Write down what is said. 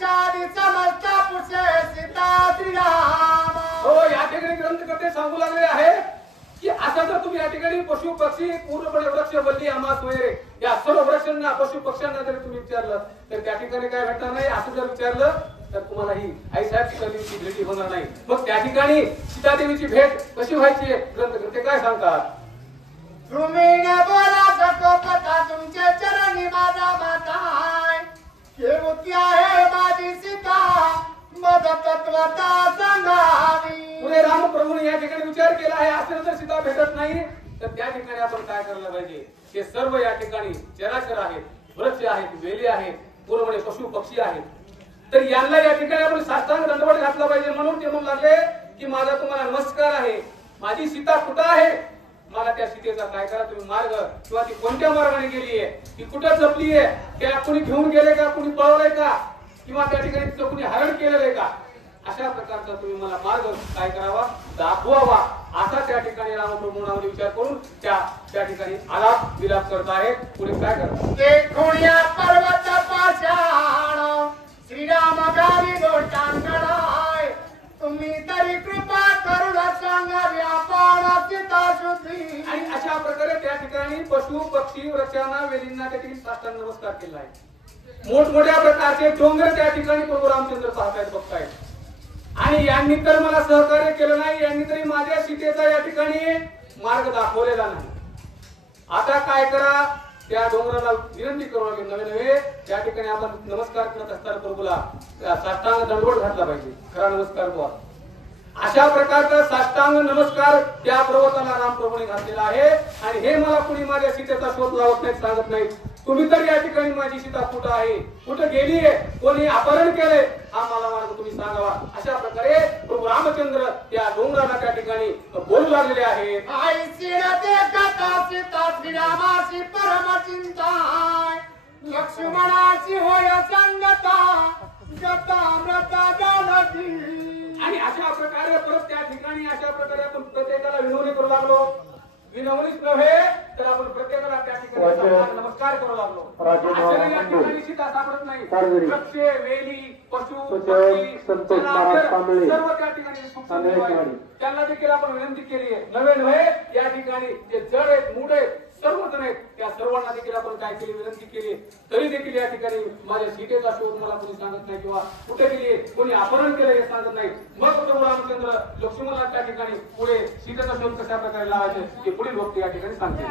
साक्षात समस्त पुरुष सीता श्रीराम। हो, या ठिकाणी ग्रंथकर्ते सांगू लागले आहे की आता जर तुम्ही या ठिकाणी पशु पक्षी पूर्णपणे वृक्ष वल्ली आमास वगैरे या सर्व वृक्षांना पशु पक्ष्यांना जर तुम्ही विचारलं तर त्या ठिकाणी काय भेटणार नाही। असं जर विचारलं तर तुम्हाला ही आईसाहेब सीतादेवीची भेट होणार नाही। मग त्या ठिकाणी सीतादेवीची भेट कशी व्हायची ग्रंथकर्ते काय सांगतात? तुम्ही न बोला सको पता तुमचे चरणी माझा माता आहे, केवती आहे माझी सीता मद तत्वता सांगावी। पुढे रामप्रभूने या ठिकाणी विचार केला आहे असं जर सीता भेटत नाही तर त्या ठिकाणी आपण काय करायला पाहिजे? हे सर्व या ठिकाणी चराचर आहेत, वृक्ष आहेत, वेली आहेत, पूर्णपणे पशु पक्षी आहेत, तर यांना या ठिकाणी आपण साष्टांग दंडवत घातला पाहिजे। म्हणून ते म्हणू लागले की माझा तुम्हाला नमस्कार आहे, माझी सीता कुठं आहे, मला त्या सीतेचा काय करा तुम्ही मार्ग किंवा ती कोणत्या मार्गाने गेली आहे, ती कुठं जपली आहे, त्याला कुणी घेऊन गेले का, कुणी पळवलंय का, किंवा त्या ठिकाणी तिचं कुणी हरण केलेलं आहे का, अशा प्रकारचा तुम्ही मला मार्ग काय करावा दाखवावा असा त्या ठिकाणी रामप्रभू नावाने विचार करून त्या ठिकाणी आलाप विलाप करत आहेत। पुढे काय करतात? देखून या पर्वत पाषाण श्रीराम गावी लोटांगणाय, तुम्ही तरी कृपा करून सांगावी आपण सीता शुद्धी। आणि अशा प्रकारे त्या ठिकाणी पशु पक्षी वृक्षांना वेलींना त्या ठिकाणी साष्टांग नमस्कार केला आहे। मोठमोठ्या प्रकारचे डोंगर त्या ठिकाणी प्रभू रामचंद्र पाहतायत, बघतायत, आणि यांनी तर मला सहकार्य केलं नाही, यांनी तरी माझ्या सीतेचा या ठिकाणी मार्ग दाखवलेला नाही। आता काय करा? त्या डोंगराला विनंती करू लागले नवे नवे त्या ठिकाणी आपण नमस्कार करत असताना प्रभूला साष्टांग दंडवत घातला पाहिजे, खरा नमस्कार बुवा। अशा प्रकारचा साष्टांग नमस्कार त्या पर्वताला रामप्रभूने घातलेला आहे। आणि हे मला कुणी माझ्या सीतेचा शोध लावत नाही, सांगत नाही, तुम्ही तर या ठिकाणी माझी सीता कुठं आहे, कुठं गेली आहे, कोणी अपहरण केले, हा मला मार्ग तुम्ही सांगावा। अशा प्रकारे प्रभू रामचंद्र त्या डोंगराला त्या ठिकाणी बोलू लागलेले आहेत। आई सीरते कथा सीता श्रीरामाची परम चिंता, लक्ष्मणाची होय संगता गता मृता जानकी। आणि अशा प्रकारे परत त्या ठिकाणी अशा प्रकारे आपण प्रत्येकाला विनवणी करू लागलो, विनवणीच नव्हे तर आपण प्रत्येकाला त्या ठिकाणी नमस्कार करू लागलो। अशाने या ठिकाणी सीता सापडत नाही, वृक्ष वेली पशु पक्षी सर्व त्या ठिकाणी त्यांना देखील आपण विनंती केली आहे। नवे नव्हे या ठिकाणी जे जड आहेत मूड आहेत सर्व जण आहेत त्या सर्वांना देखील आपण काय केली विनंती केली, तरी देखील या ठिकाणी माझ्या सीतेचा शोध मला कोणी सांगत नाही किंवा कुठे गेली कोणी अपहरण केलं हे सांगत नाही। मग प्रभू रामचंद्र लक्ष्मणाला त्या ठिकाणी पुढे सीतेचा शोध कशा प्रकारे लावायचे हे पुढील वक्ते या ठिकाणी सांगते।